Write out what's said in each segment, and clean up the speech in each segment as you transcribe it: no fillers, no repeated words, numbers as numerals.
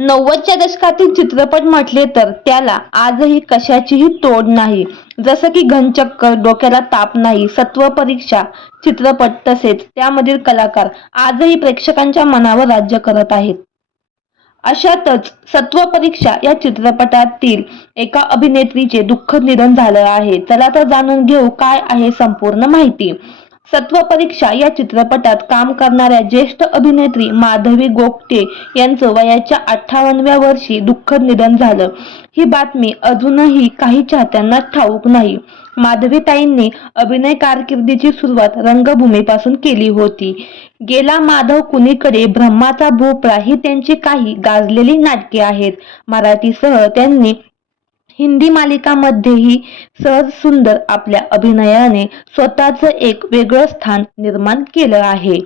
90च्या दशकातील चित्रपट म्हटले तर त्याला आजही कशाचीही तोड नाही. जसं की घनचक्कर, डोक्याला ताप नाही, सत्व परीक्षा चित्रपट तसेच त्यामधील कलाकार आजही प्रेक्षकांच्या मनावर राज्य करत आहेत. अशातच सत्व परीक्षा या चित्रपटातील एका अभिनेत्रीचे दुःखद निधन झालं आहे. चला तर जाणून घेऊ काय आहे संपूर्ण माहिती. सत्व परीक्षा या चित्रपटात काम करणाऱ्या ज्येष्ठ अभिनेत्री माधवी गोगटे यांचं वयाच्या 58व्या वर्षी दुःखद निधन झालं. ही बातमी अजूनही काही चाहत्यांना ठाऊक नाही. माधवीताईंनी अभिनय कारकिर्दीची सुरुवात रंगभूमीपासून केली होती. गेला माधव कुणीकडे, ब्रह्माचा भोपळा ही त्यांची काही गाजलेली नाटके आहेत. मराठीसह त्यांनी हिंदी मालिकांमध्येही सहज सुंदर आपल्या अभिनयाने स्वतःचं एक वेगळं स्थान निर्माण केलं आहे.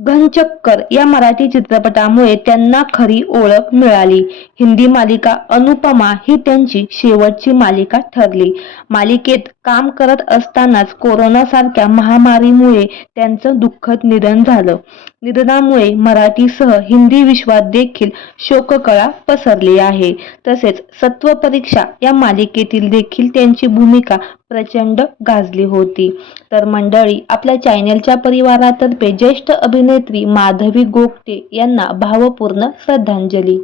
घनचक्कर या मराठी चित्रपटामुळे त्यांना खरी ओळख मिळाली. हिंदी मालिका अनुपमा ही त्यांची शेवटची मालिका ठरली. मालिकेत काम करत असतानाच कोरोनासारख्या महामारीमुळे त्यांचं दुःखद निधन झालं. निधनामुळे मराठीसह हिंदी विश्वात देखील शोककळा पसरली आहे. तसेच सत्व परीक्षा या मालिकेतील देखील त्यांची भूमिका प्रचंड गाजली होती. तर मंडळी, आपल्या चॅनेलच्या परिवारातर्फे ज्येष्ठ अभिनेत्री माधवी गोगटे यांना भावपूर्ण श्रद्धांजली.